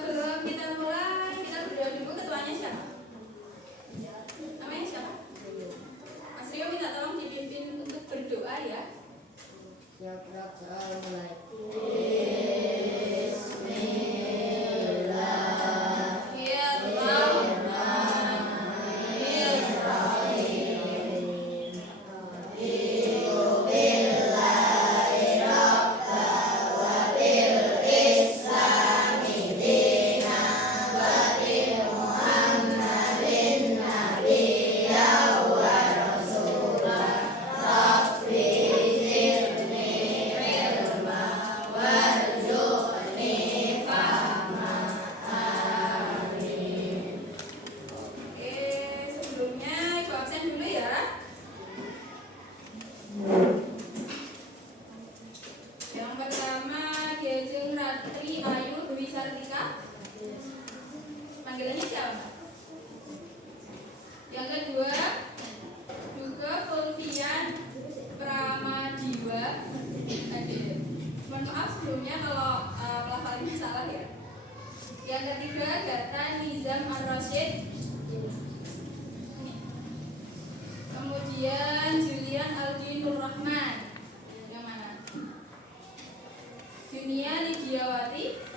Sebelum kita mulai, kita berdoa dulu. Ketuanya siapa? Namanya siapa? Mas Rio minta tolong dipimpin untuk berdoa ya. Ya, kita mulai. Panggilannya siapa? Yang kedua, Duke Fulvian Pramadiwa. Mohon maaf sebelumnya kalau pelafalannya salah ya. Yang ketiga, Gata Nizam Ar-Rasyid. Kemudian Julian Aldi Nur Rahman. Yang mana? Junia Lidiawati.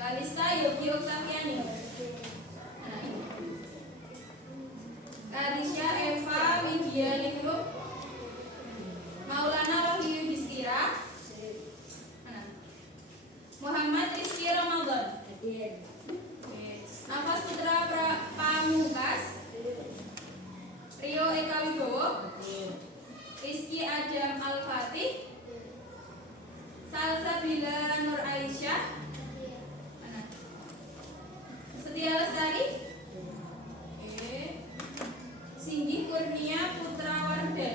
Kalista Yogi Oktaviani. Nah, ini. Karisya Eva Widya Ningrum. Maulana Wahyu Distira. Nah. Muhammad Rizky Ramadan. Nafas Putra Pamungkas. Rio Eka Wibowo. Rizky Adam Al-Fatih. Salsabila Nur Aisyah. Setia Lestari. Singgi Kurnia Putra Wardani.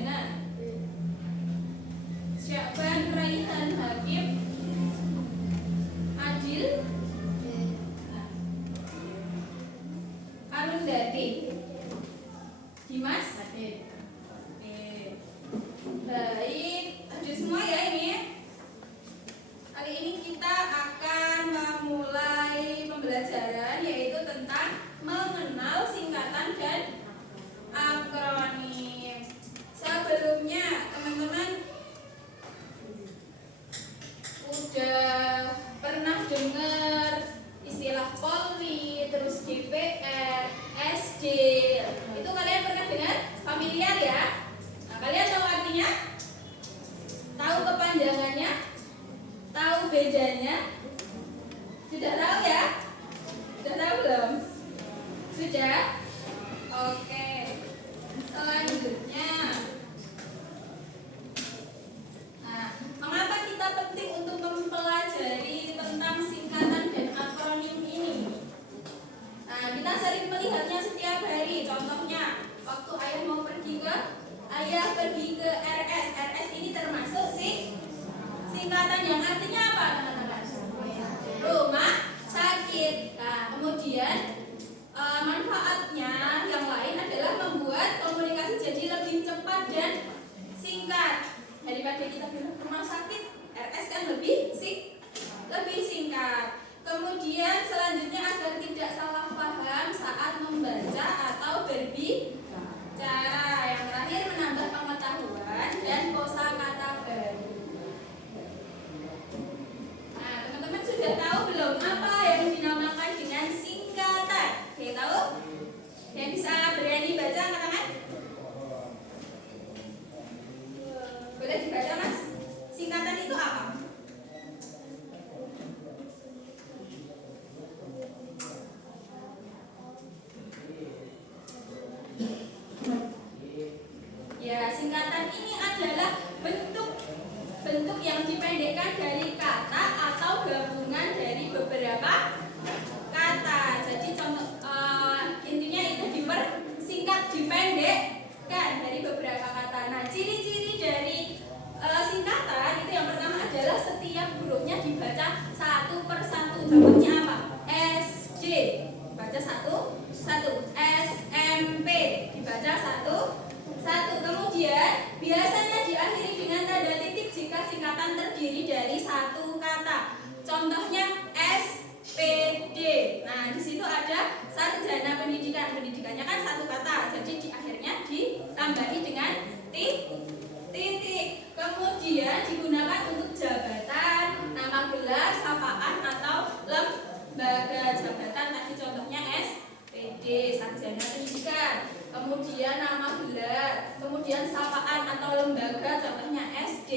kemudian sapaan atau lembaga, contohnya SD,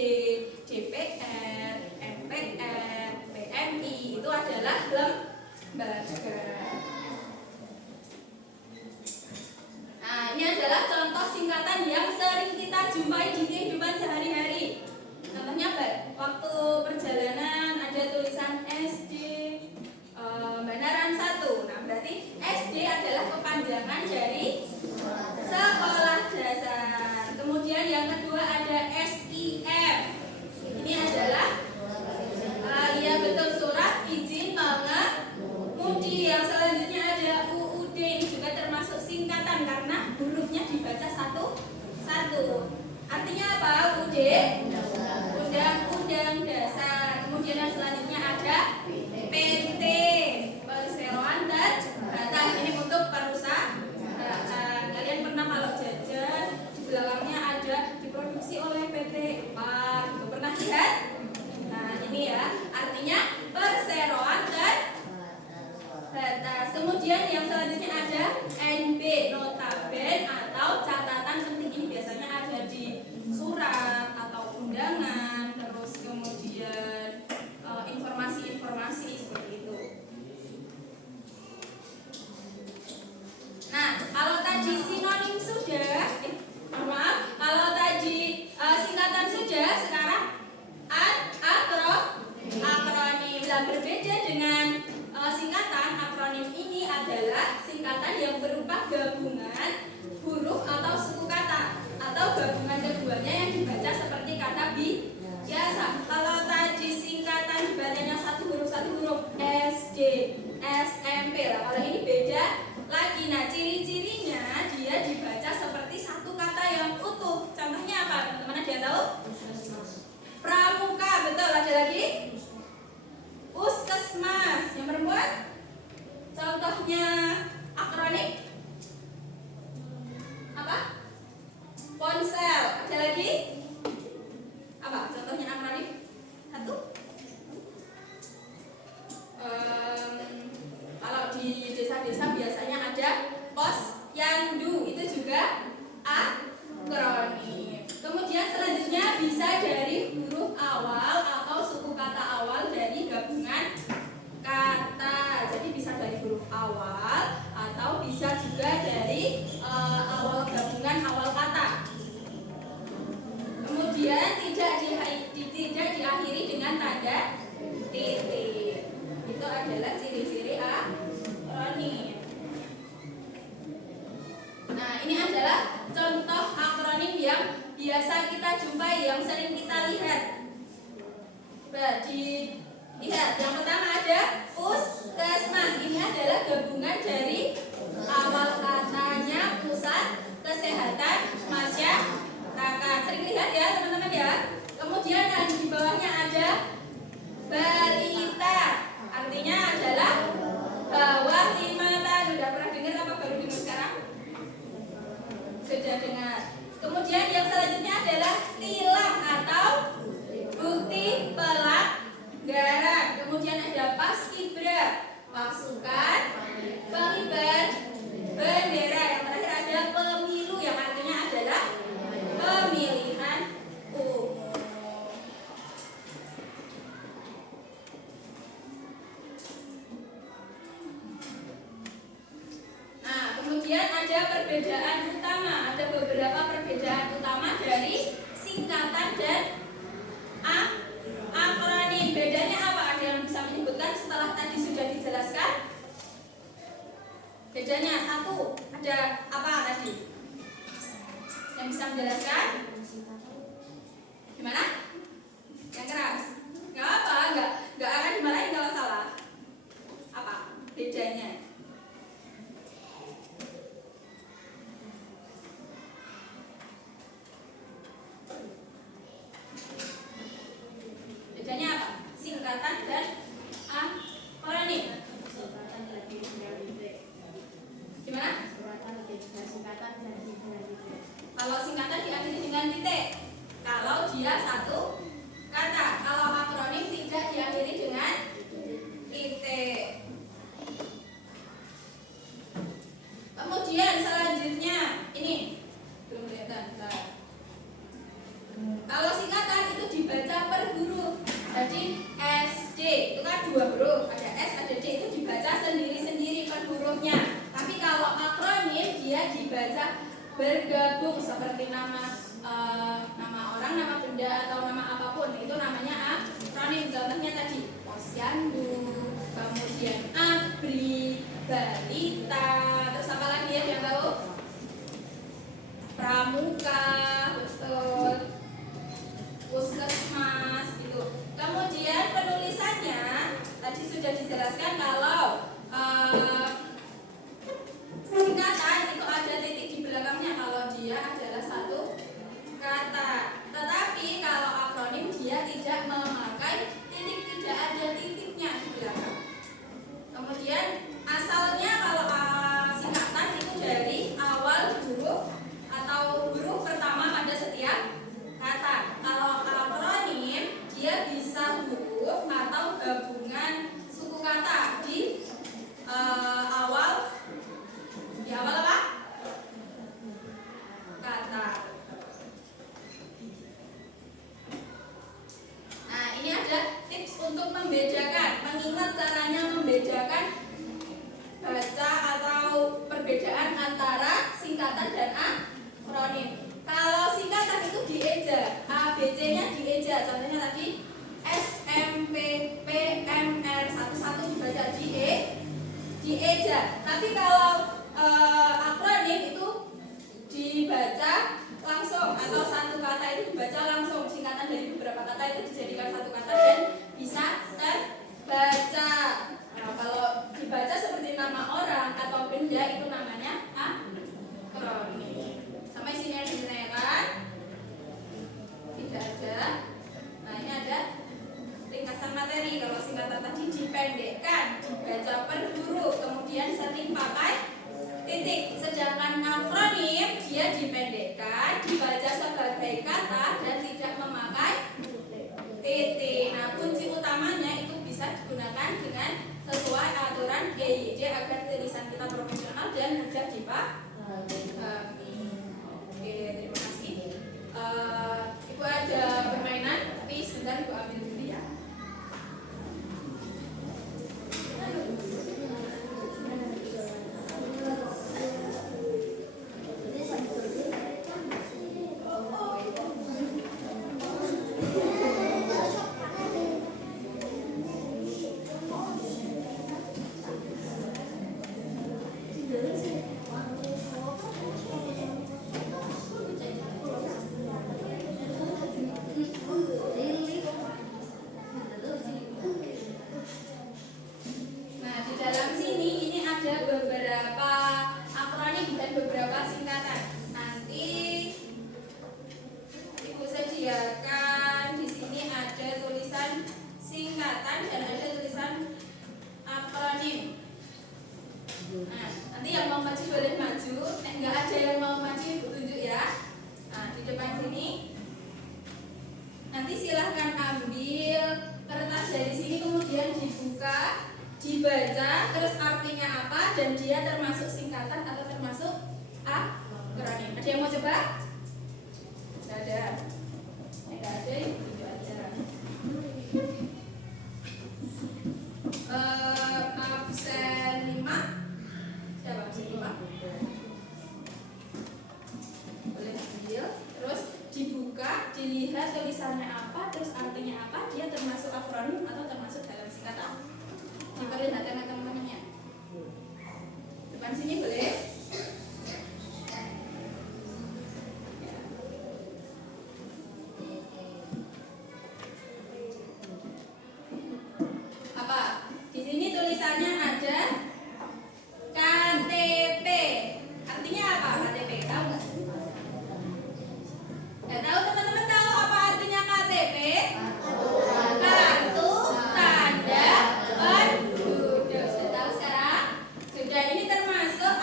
DPR, MPR, PMI, itu adalah lembaga. Nah, ini adalah contoh singkatan yang sering kita jumpai di kehidupan sehari-hari. Contohnya waktu perjalanan ada tulisan SD Banaran 1. Nah, berarti SD adalah kepanjangan dari sekolah dasar. Kemudian yang kedua ada SIM. Ini adalah ya betul, surat izin mengemudi. Yang selanjutnya ada UUD. Ini juga termasuk singkatan karena hurufnya dibaca satu-satu. Artinya apa? UUD? Undang-undang dasar. Kemudian yang selanjutnya ada PT, perseroan dan data. Ini untuk perusahaan. Kalian pernah kalau jajan di belakangnya ada diproduksi oleh PT Par, pernah lihat? Nah, ini ya, artinya perseroan dan data. Kemudian yang selanjutnya ada NB, notaben atau catatan penting. Ini biasanya ada di surat atau undangan, terus kemudian informasi-informasi seperti itu. Nah, kalau tadi sinonim sudah, kalau tadi singkatan sudah, sekarang akronim. Nah, berbeda dengan singkatan, akronim ini adalah singkatan yang berupa gabungan huruf atau suku kata atau gabungan keduanya yang dibaca seperti kata biasa. Kalau tadi singkatan dibacanya satu huruf SD, SMP. Lah, kalau ini beda lagi. Nah, ciri-cirinya dia dibaca seperti satu kata yang utuh. Contohnya apa? Teman-teman ada yang tahu? Pramuka, betul. Ada lagi? Puskesmas. Yang perempuan? Contohnya akronim apa? Ponsel. Ada lagi? Apa? Contohnya akronim? Satu? Kalau di desa-desa biasanya ada posyandu, itu juga akronim. Kemudian selanjutnya bisa dari huruf awal atau suku kata awal dari gabungan kata. Jadi bisa dari huruf awal atau bisa juga dari awal gabungan awal kata. Kemudian tidak diakhiri dengan tanda titik. Itu adalah ciri-ciri akronim. Nah, ini adalah contoh akronim yang biasa kita jumpai, yang sering kita lihat. Lihat, yang pertama ada puskesmas. Ini adalah gabungan dari awal katanya pusat kesehatan masyarakat. Sering lihat ya teman-teman ya. Kemudian yang di bawahnya ada balita. Artinya adalah bawah 5 tahun. Sudah pernah dengar apa baru dengar sekarang? Sudah dengar. Kemudian yang selanjutnya adalah tilang atau bukti pelanggaran. Kemudian ada paskibra, pasukan pengibar bendera. Yang terakhir ada pemilu, yang artinya adalah pemilihan umum. Nah, kemudian ada perbedaan utama. Ada beberapa perbedaan utama dari singkatan dan akronim. Bedanya apa? Ada yang bisa menyebutkan setelah tadi sudah dijelaskan? Bedanya satu, ada apa tadi? Yang bisa menjelaskan? Gimana? Yang keras? Gak apa, gak akan dimarahin kalau salah. Apa bedanya? Bedanya apa? Singkatan dan akronim. Gimana? Kalau singkatan diakhiri dengan titik. Kalau dia satu kata. Kalau akronim tidak diakhiri dengan titik. bergabung seperti nama orang, nama benda atau nama apapun, itu namanya akronim. Contohnya tadi Posyandu, kemudian ABRI, Balita, terus apa lagi ya yang tahu? Pramuka, betul. Puskesmas gitu. Kemudian penulisannya tadi sudah dijelaskan kalau singkatan itu ada titik di belakangnya kalau dia adalah satu kata. Tetapi kalau akronim dia tidak memakai titik, tidak ada titiknya di belakang. Kemudian asalnya kalau singkatan itu dari awal huruf atau huruf pertama pada setiap kata. Kalau akronim dia bisa huruf atau gabungan suku kata di awal apa? Kata. Nah, ini ada tips untuk membedakan, mengingat caranya membedakan baca atau perbedaan antara singkatan dan akronim. Kalau singkatan itu dieja, A, B, C-nya dieja. Contohnya tadi S, M, P, P, M, R, satu-satu dibaca dieja. Tapi kalau akronim itu dibaca langsung atau satu kata itu dibaca langsung. Singkatan dari beberapa kata itu dijadikan satu kata dan bisa terbaca. Nah, kalau dibaca seperti nama orang atau benda itu namanya akronim. Sampai sini ada ditanyakan? Tidak ada. Nah, ini ada ringkasan materi. Kalau singkatan tadi dipendekkan, dibaca per huruf, kemudian sering pakai titik. Sedangkan akronim dia dipendekkan, dibaca sebagai kata dan tidak memakai titik. Nah, kunci utamanya itu bisa digunakan dengan sesuai aturan EYD agar tulisan kita profesional dan mudah dipahami. Oke, terima kasih. Ibu ada permainan, tapi sebentar Ibu ambil dulu ya. Dibaca, terus artinya apa, dan dia termasuk singkatan atau termasuk akronim. Ada yang mau coba? Tidak ada. Tidak ada, itu aja. Absen 5. Siapa absen 5? Boleh ambil, terus dibuka, dilihat tulisannya apa, terus artinya apa, dia termasuk akronim atau termasuk dalam singkatan. Diperlihatkan teman-temannya. Depan sini boleh. Apa? Di sini tulisannya ada KTP. Artinya apa KTP? Tahu nggak? Nggak tahu, teman-teman tahu apa artinya KTP? Kartu tanda penduduk. Sudah tahu sekarang? Sudah, ini termasuk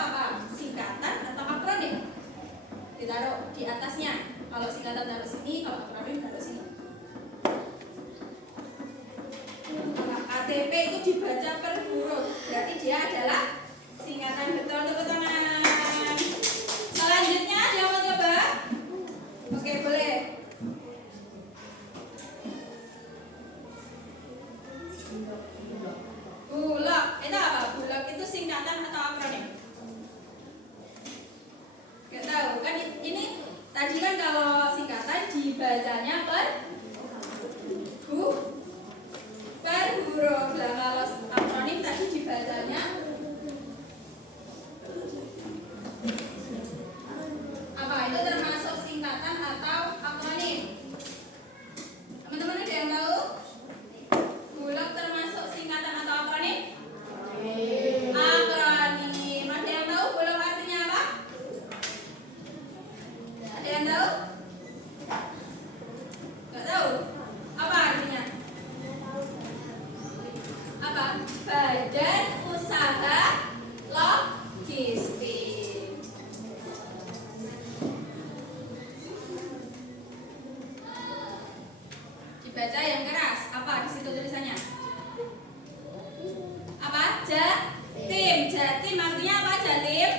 Jatim artinya apa Jatim?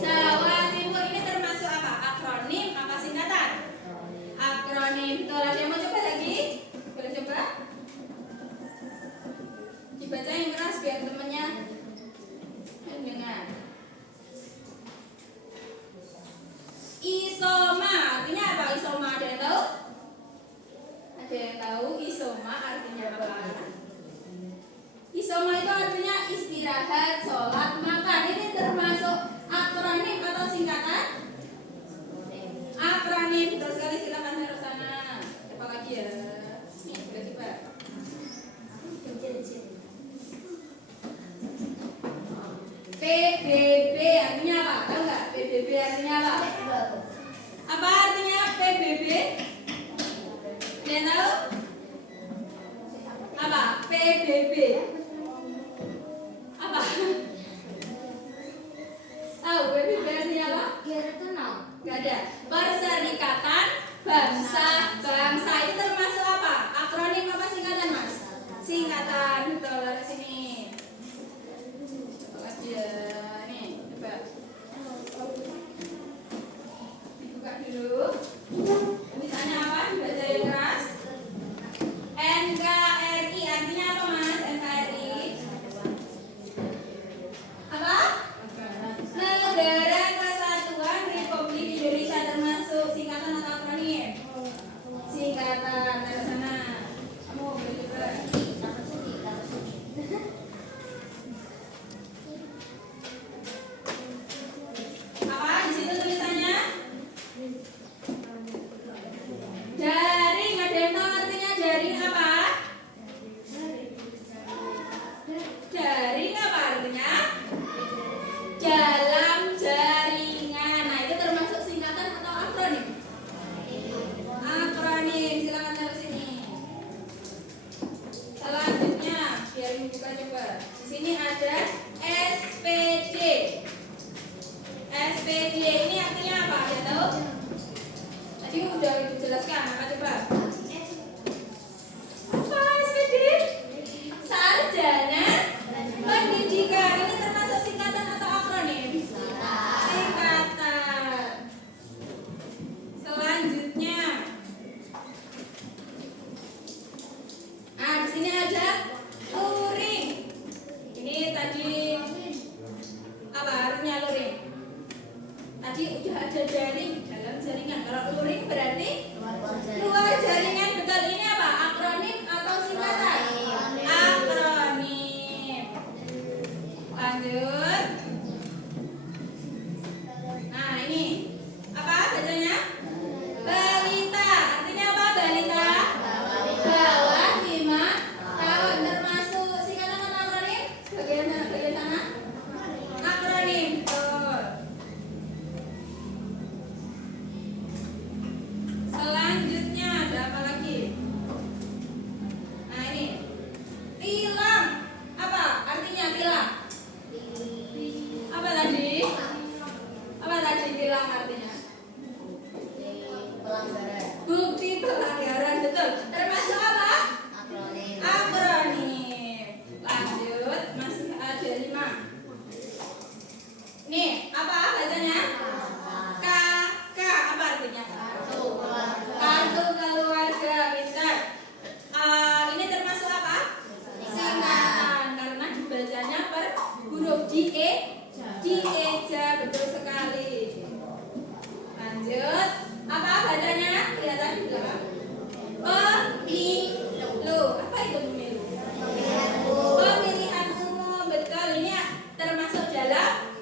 Jawa Timur. Ini termasuk apa? Akronim apa singkatan? Akronim. Betul. Ada yang mau coba lagi? Boleh coba? Dibaca yang keras biar temennya mendengar. Isoma artinya apa? Isoma ada yang tahu? Ada yang tahu isoma artinya apa? Isoma itu artinya istirahat, sholat, makan. Ini termasuk akronim atau singkatan? Akronim. Betul sekali, silakan taruh sana. Apa lagi ya? Nih, coba. PBB artinya apa? Tahu nggak? PBB artinya apa? Apa artinya PBB? Kalian tahu? Apa? PBB. Apa? Tahu PBB artinya apa? Gak ada. Perserikatan Bangsa. Itu termasuk apa? Akronim apa singkatan, Mas? Singkatan. Betul, dari sini. Ya, nih, coba. Dibuka dulu. Misalnya apa? Dibaca yang keras. NKRI artinya apa, Mas? NKRI. Apa? Negara Kesatuan Republik Indonesia termasuk singkatan atau akronim? Singkatan. Dari sana. Kamu boleh coba. Apa di situ tulisannya? Jaring. Ada yang tahu artinya jaring apa? Jaring apa artinya? Dalam jaringan. Nah, itu termasuk singkatan atau akronim? Akronim. Silakan taruh sini. Selanjutnya, biar dibuka coba. Di sini ada SPD. SPD ini artinya apa? Ada tahu? Tadi udah dijelaskan. Apa coba? Apa SPD? Sarjana Pendidikan. Ini termasuk singkatan atau akronim? Singkatan. Selanjutnya, nah di sini ada luring. Ini tadi apa artinya luring? Tadi udah ada jaring dalam jaringan. Kalau luring berarti luar jaringan. Betul. Ini apa? Akronim atau singkatan? Akronim. Lanjut. Nah, ini apa bacanya? Balita. Artinya apa balita? Bawah 5 tahun. Termasuk singkatan atau akronim? Bagian sana? Akronim. Betul. Selanjutnya ada apa lagi? Nah, ini tilang. Apa artinya tilang? Apa tadi? Apa tadi tilang artinya? Bukti pelanggaran. Betul. Termasuk apa? Akronim. Lanjut, masih ada 5. Nih, apa bacanya? Apa artinya? Kartu keluarga. Pintar. Ini termasuk apa? Singkatan. Karena dibacanya per huruf dieja. Betul sekali. Lanjut. Apa bacanya? Lihat lagi di belakang. Pemilu. Apa itu pemilu? Pemilihan umum. Betul. Ini termasuk dalam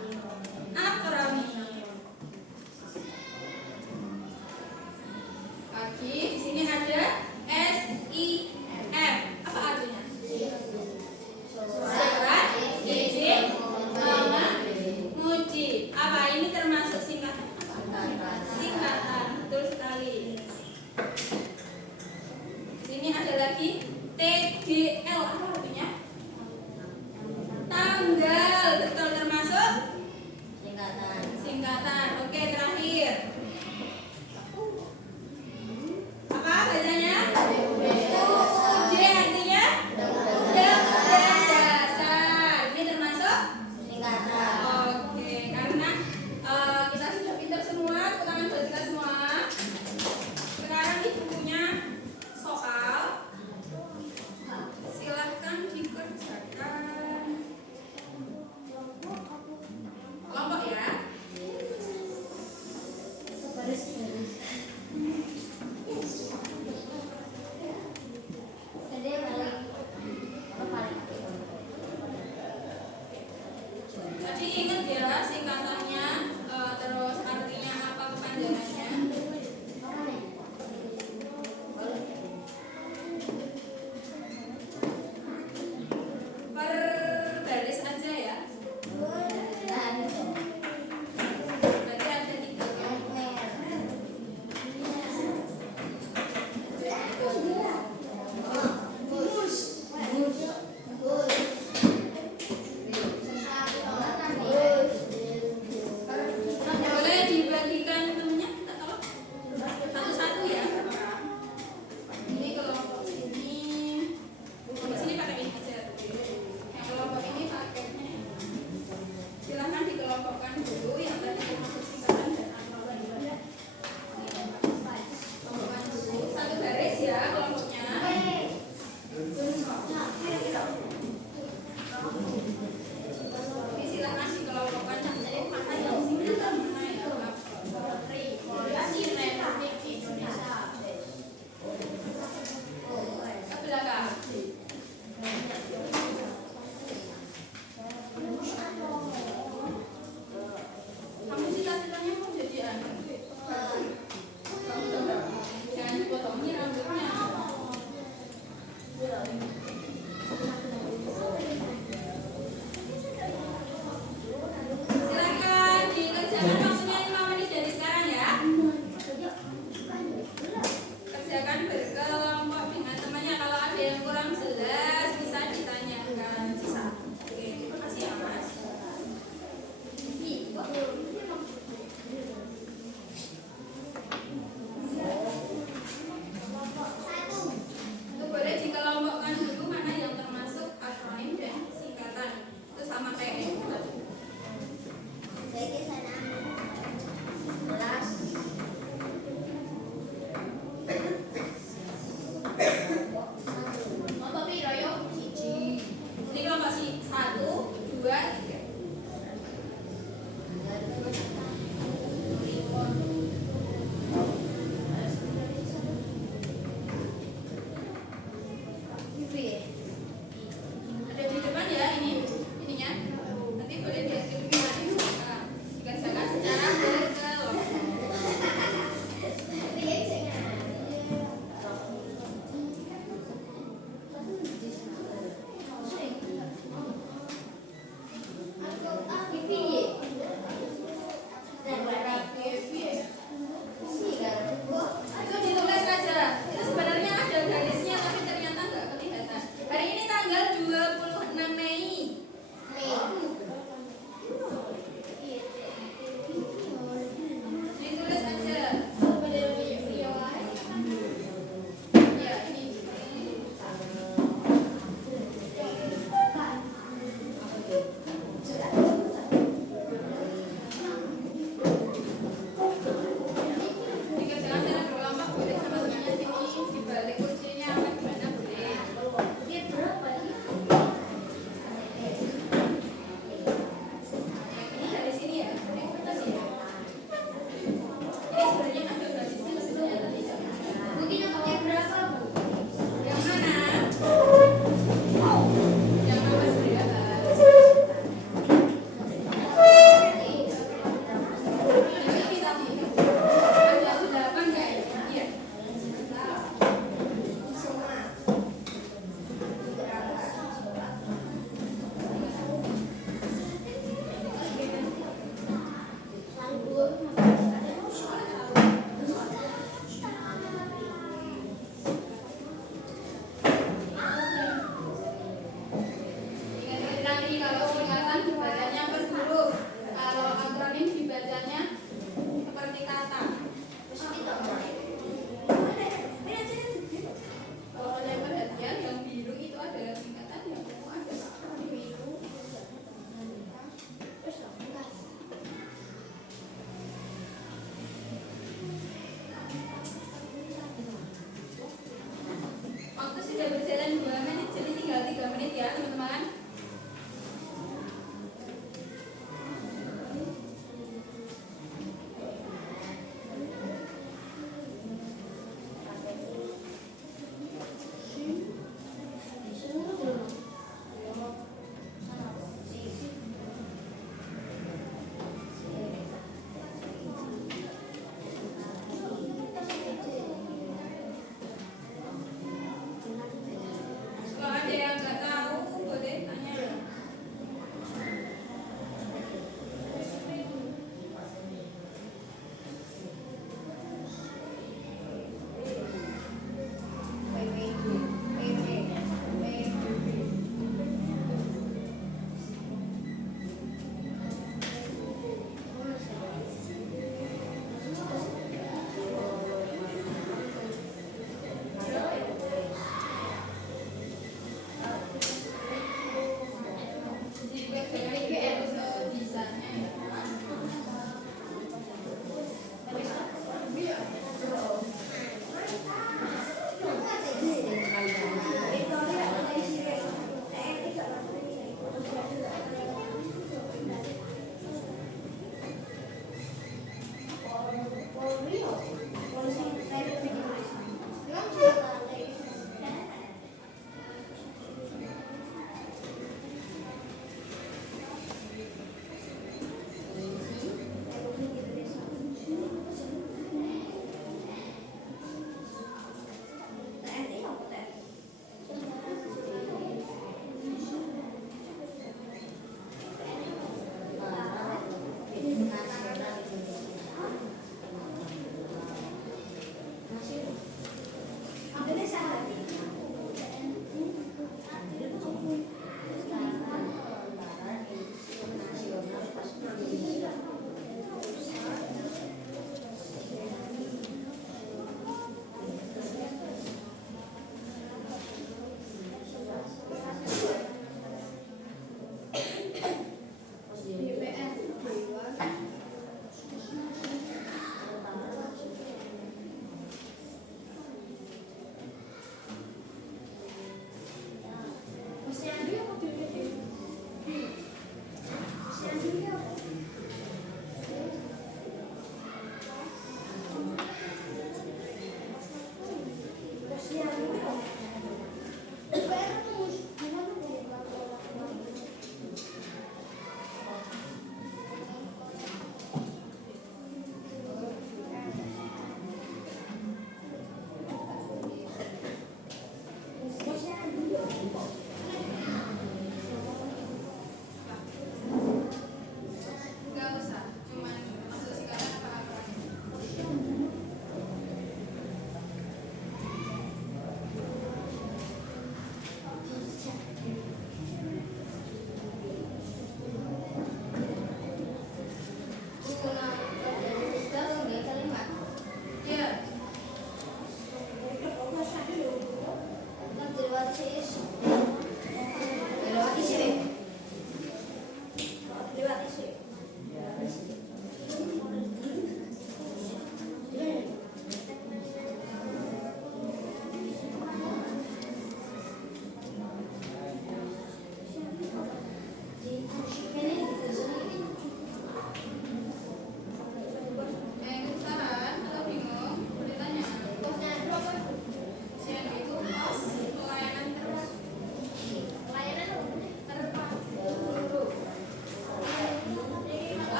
akronim. Lagi di sini ada SIM. Apa artinya? Surat izin mengemudi. Apa ini termasuk singkatan? Singkatan. Betul sekali. Di sini ada lagi TGL. Apa artinya? Tanggal. Betul, termasuk singkatan. Oke, terakhir. Apa bacanya? UD artinya? Undang-undang dasar. Ini termasuk Tadi ingat ya singkatannya, terus artinya apa, kepanjangannya. Per baris aja ya. Berarti ada 3.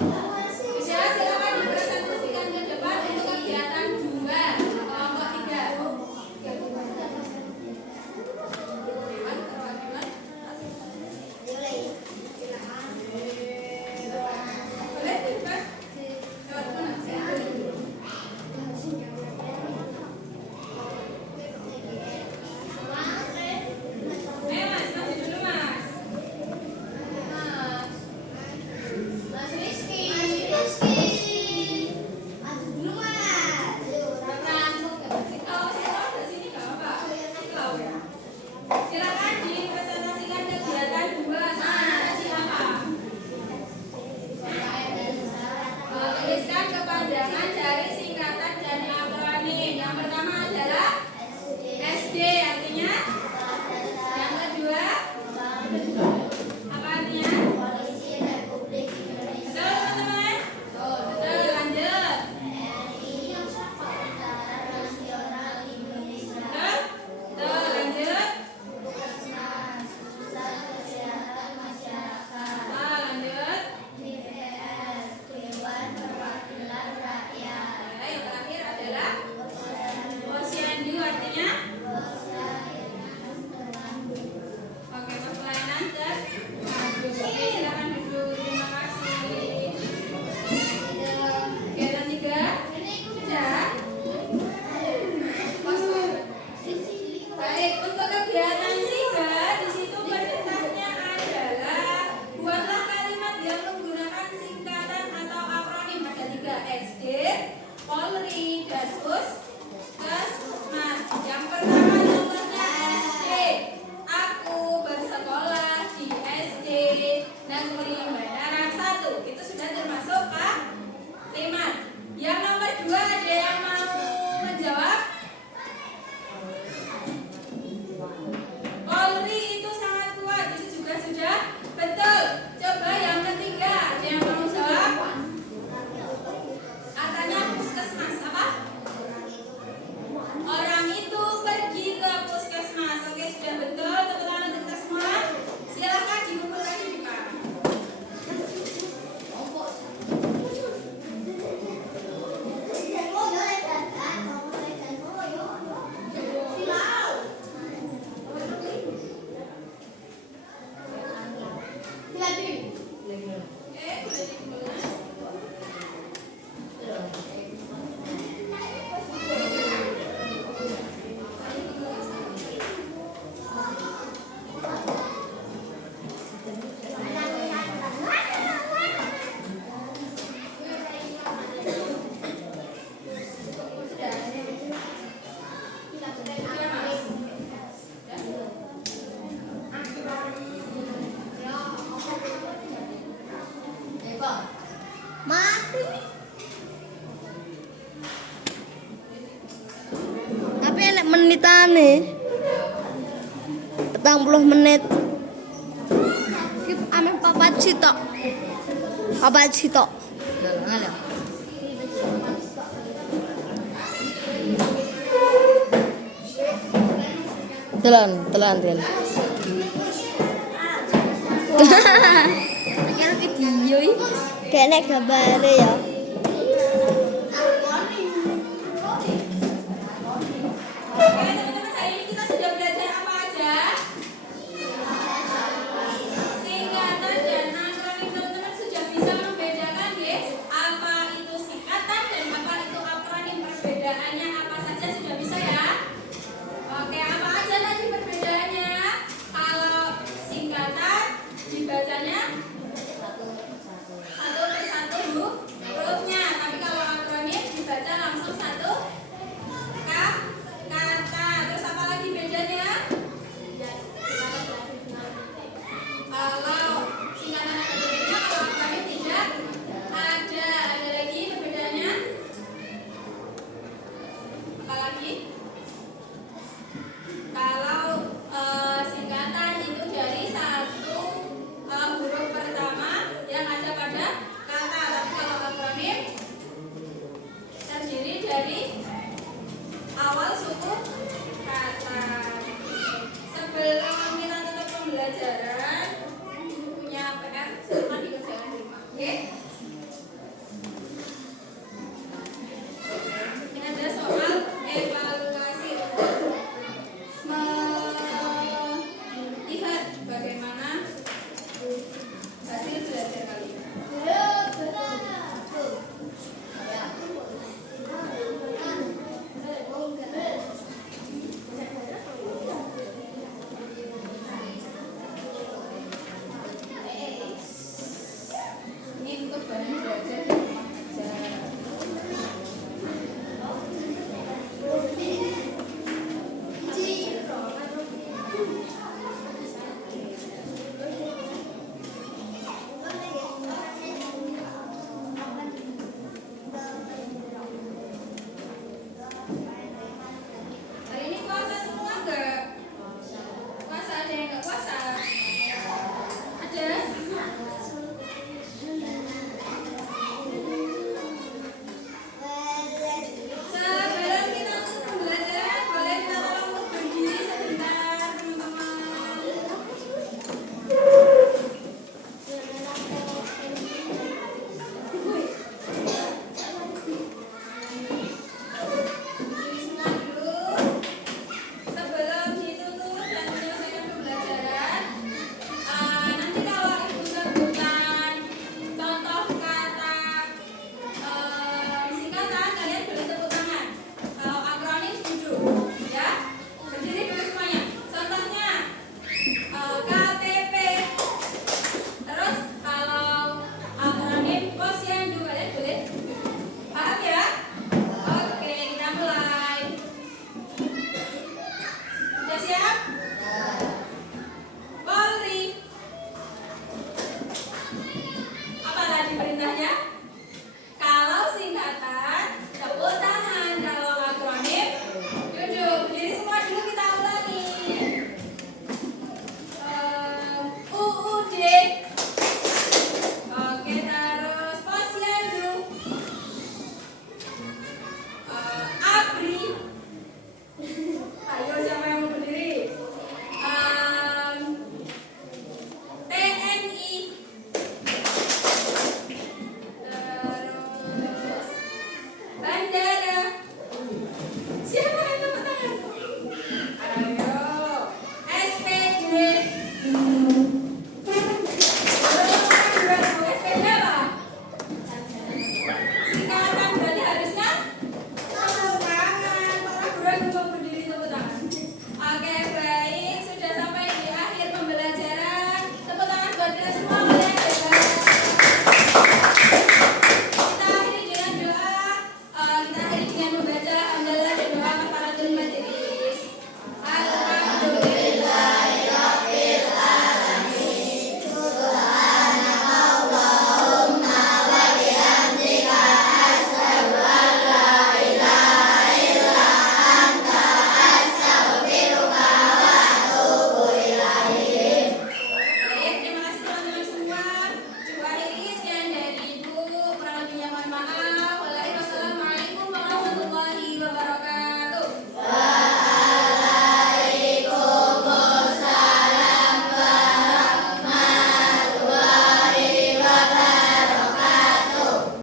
Bisa silakan dipresentasikan ke depan untuk kegiatan 2 kelompok 3. Boleh dibuka? Lewat mana? Ayo Mas, maju dulu Mas. Mas Rizky. Kalau saya tahu di sini nggak apa-apa. Tahu ya. Silakan dipresentasikan kegiatan 2 sama siapa? Tuliskan kepanjangan dari singkatan dan akronim. Yang pertama adalah SD, artinya yang kedua apa artinya? Betul teman-teman? Betul, lanjut. Betul, lanjut. Lanjut. Yang terakhir adalah posyandu, artinya oke, pelayanan ter. Oke, silakan duduk. Terima kasih. Kegiatan 3 sudah. Baik, untuk kegiatan 3 di situ perintahnya adalah buatlah kalimat yang menggunakan singkatan atau akronim. Ada 3, SD, Polri, dan Puskesmas. Yang pertama contohnya SD. Aku bersekolah di SD Negeri Banaran 1. Itu sudah termasuk kalimat. Yang nomor 2 ada yang mau menjawab? Polri itu sangat kuat, itu juga sudah betul. Coba yang ketiga, ada yang mau jawab? Katanya puskesmas apa? Orang itu pergi ke puskesmas. Oke, sudah betul. Tepuk tangan untuk kita semua. Silakan dikumpulkan di depan. Boleh dikumpulkan. Mati. Tapi enak menitane. 40 menit. Kip ame papat sitok. Papat sitok. Telan. Akhirnya video. Kayaknya gambare ya.